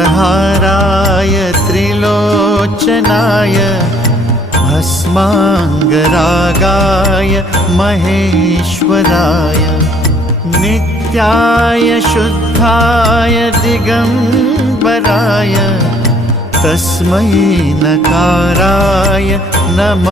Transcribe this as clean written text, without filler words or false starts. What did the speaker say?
नागेन्द्रहाराय त्रिलोचनाय भस्माङ्गरागाय महेश्वराय नित्याय शुद्धाय दिगम्बराय तस्मै नकाराय नमः।